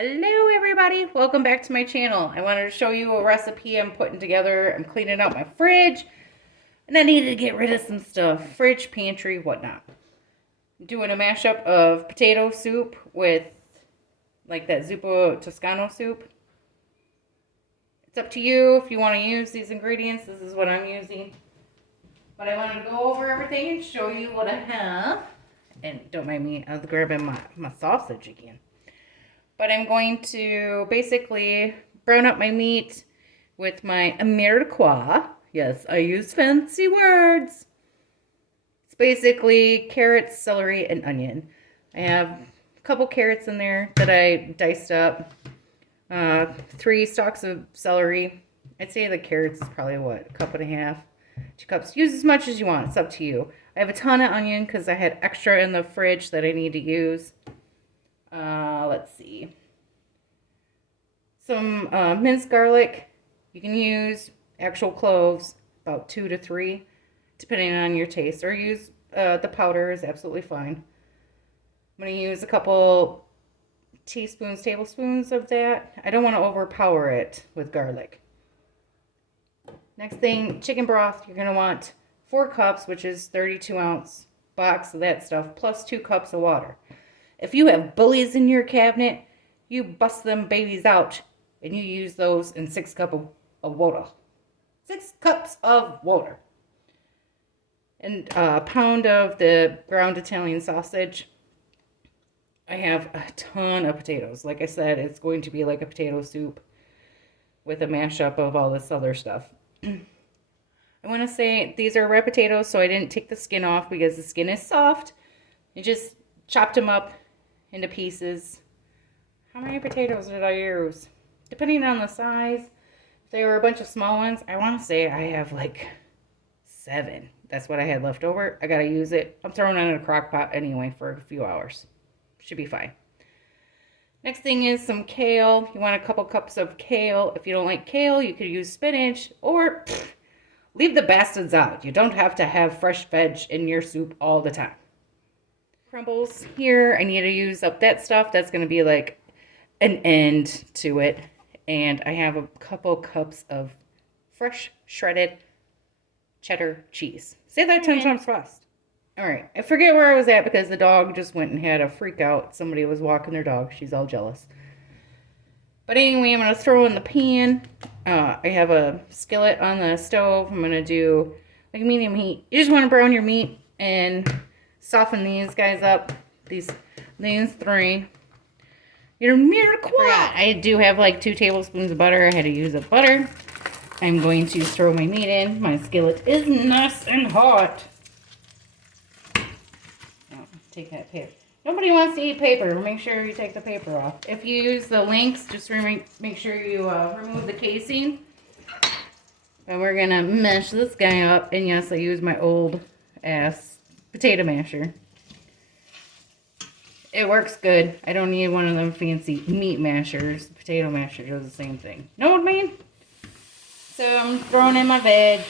Hello everybody, welcome back to my channel. I wanted to show you a recipe I'm putting together. I'm cleaning out my fridge and I needed to get rid of some stuff. Fridge, pantry, whatnot. I'm doing a mashup of potato soup with like that zuppa toscano soup. It's up to you if you want to use these ingredients. This is what I'm using. But I wanted to go over everything and show you what I have. And don't mind me, I was grabbing my sausage again. But I'm going to basically brown up my meat with my Ameriquois. Yes, I use fancy words. It's basically carrots, celery, and onion. I have a couple carrots in there that I diced up. 3 stalks of celery. I'd say the carrots is probably, what, a cup and a half? 2 cups. Use as much as you want. It's up to you. I have a ton of onion because I had extra in the fridge that I need to use. Let's see. Some minced garlic. You can use actual cloves, about 2 to 3, depending on your taste. Or use the powder is absolutely fine. I'm going to use a couple teaspoons, tablespoons of that. I don't want to overpower it with garlic. Next thing, chicken broth. You're going to want 4 cups, which is 32-ounce box of that stuff, plus 2 cups of water. If you have bullies in your cabinet, you bust them babies out and you use those in 6 cups of water. 6 cups of water. And a pound of the ground Italian sausage. I have a ton of potatoes. Like I said, it's going to be like a potato soup with a mashup of all this other stuff. I want to say these are red potatoes, so I didn't take the skin off because the skin is soft. I just chopped them up into pieces. How many potatoes did I use? Depending on the size, if they were a bunch of small ones, I want to say I have like 7. That's what I had left over. I got to use it. I'm throwing it in a crock pot anyway for a few hours. Should be fine. Next thing is some kale. You want a couple cups of kale. If you don't like kale, you could use spinach or leave the bastards out. You don't have to have fresh veg in your soup all the time. Crumbles here. I need to use up that stuff. That's going to be like an end to it. And I have a couple cups of fresh shredded cheddar cheese. Say that 10 times fast. All right. I forget where I was at because the dog just went and had a freak out. Somebody was walking their dog. She's all jealous. But anyway, I'm going to throw in the pan. I have a skillet on the stove. I'm going to do like medium heat. You just want to brown your meat and soften these guys up. These 3. Your miracle. I do have like 2 tablespoons of butter. I had to use up butter. I'm going to throw my meat in. My skillet is nice and hot. Oh, take that paper. Nobody wants to eat paper. Make sure you take the paper off. If you use the links, just make sure you remove the casing. And we're going to mash this guy up. And yes, I use my old ass potato masher. It works good. I don't need one of them fancy meat mashers. The potato masher does the same thing. Know what I mean? So I'm throwing in my veg.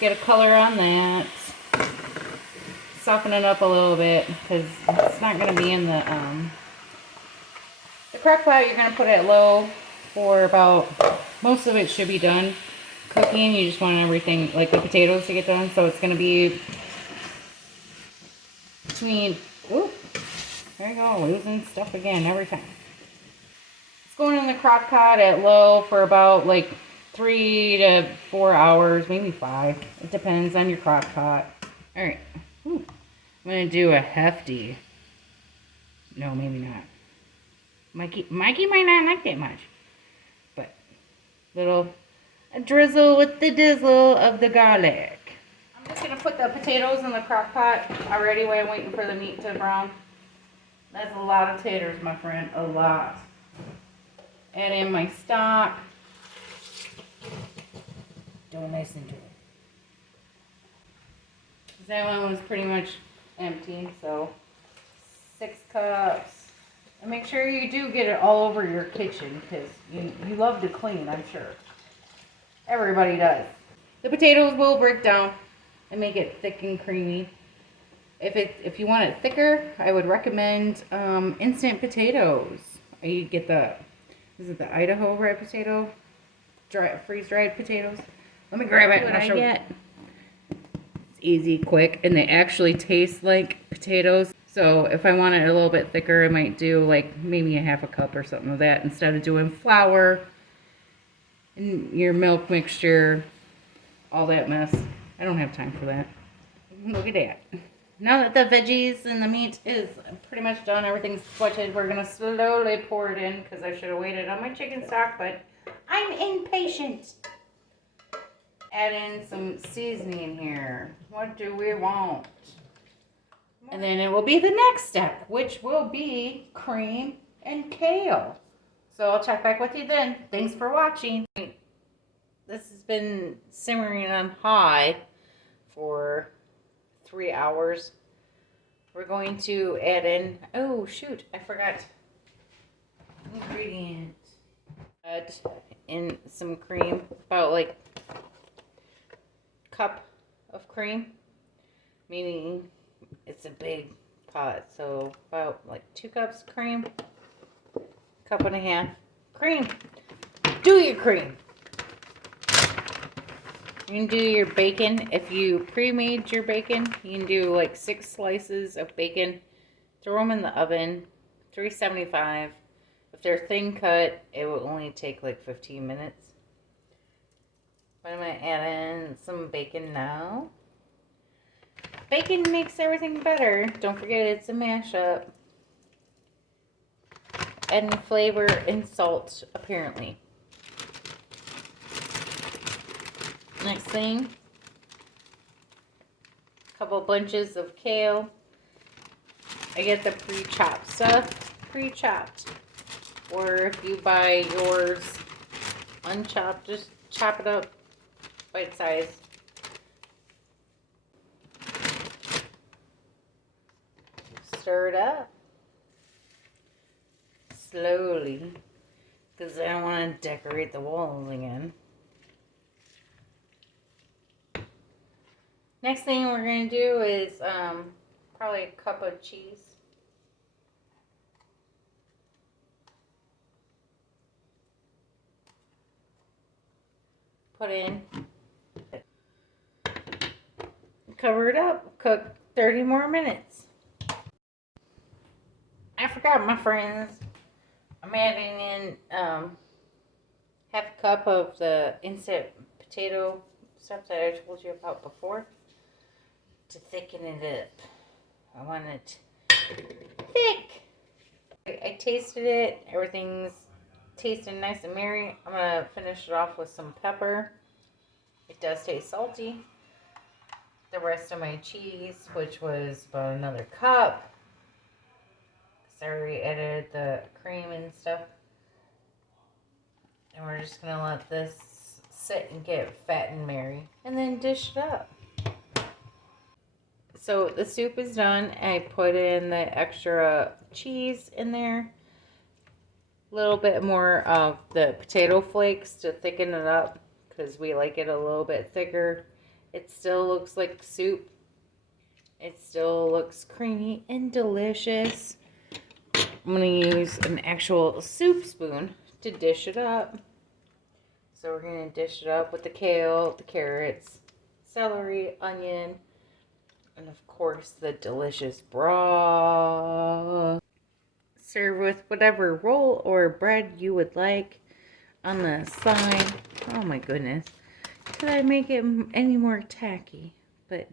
Get a color on that. Soften it up a little bit because it's not going to be in the crock pot. You're going to put it low for about, most of it should be done cooking. You just want everything, like the potatoes, to get done. So it's going to be between, ooh, there you go, losing stuff again every time. It's going in the crock pot at low for about like 3 to 4 hours, maybe 5. It depends on your crock pot. All right. Ooh. I'm going to do a hefty. No, maybe not. Mikey might not like that much. But a drizzle with the dizzle of the garlic. I'm just going to put the potatoes in the crock pot already while I'm waiting for the meat to brown. That's a lot of taters, my friend. A lot. Add in my stock. Don't listen to it. That one was pretty much empty, so 6 cups. And make sure you do get it all over your kitchen because you love to clean, I'm sure. Everybody does. The potatoes will break down and make it thick and creamy. If you want it thicker, I would recommend instant potatoes. You get the, is it the Idaho red potato? Freeze-dried potatoes. Let me grab it and I'll show you. It's easy, quick, and they actually taste like potatoes. So if I want it a little bit thicker, I might do like maybe a half a cup or something of that instead of doing flour and your milk mixture, all that mess. I don't have time for that. Look at that. Now that the veggies and the meat is pretty much done, everything's squished, we're going to slowly pour it in because I should have waited on my chicken stock, but I'm impatient. Add in some seasoning here. What do we want? And then it will be the next step, which will be cream and kale. So I'll check back with you then. Thanks for watching. This has been simmering on high for 3 hours. We're going to add in, oh shoot, I forgot ingredient. Add in some cream, about like cup of cream, meaning it's a big pot, so about like 2 cups of cream, cup and a half cream. Do your cream. You can do your bacon. If you pre-made your bacon, you can do like 6 slices of bacon. Throw them in the oven, 375. If they're thin cut, it will only take like 15 minutes. But I'm going to add in some bacon now. Bacon makes everything better. Don't forget it's a mashup. Adding flavor and salt, apparently. Next thing, a couple bunches of kale. I get the pre-chopped stuff, pre-chopped. Or if you buy yours unchopped, just chop it up bite size. Stir it up slowly because I don't want to decorate the walls again. Next thing we're going to do is probably a cup of cheese. Put in. Cover it up. Cook 30 more minutes. I forgot, my friends. I'm adding in half a cup of the instant potato stuff that I told you about before. To thicken it up. I want it thick. I tasted it. Everything's tasting nice and merry. I'm going to finish it off with some pepper. It does taste salty. The rest of my cheese, which was about another cup. I already added the cream and stuff. And we're just going to let this sit and get fat and merry. And then dish it up. So the soup is done. I put in the extra cheese in there. A little bit more of the potato flakes to thicken it up because we like it a little bit thicker. It still looks like soup. It still looks creamy and delicious. I'm going to use an actual soup spoon to dish it up. So we're going to dish it up with the kale, the carrots, celery, onion, and of course the delicious broth. Serve with whatever roll or bread you would like on the side. Oh my goodness. Could I make it any more tacky? But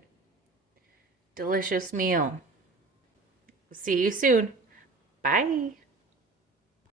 delicious meal. See you soon. Bye.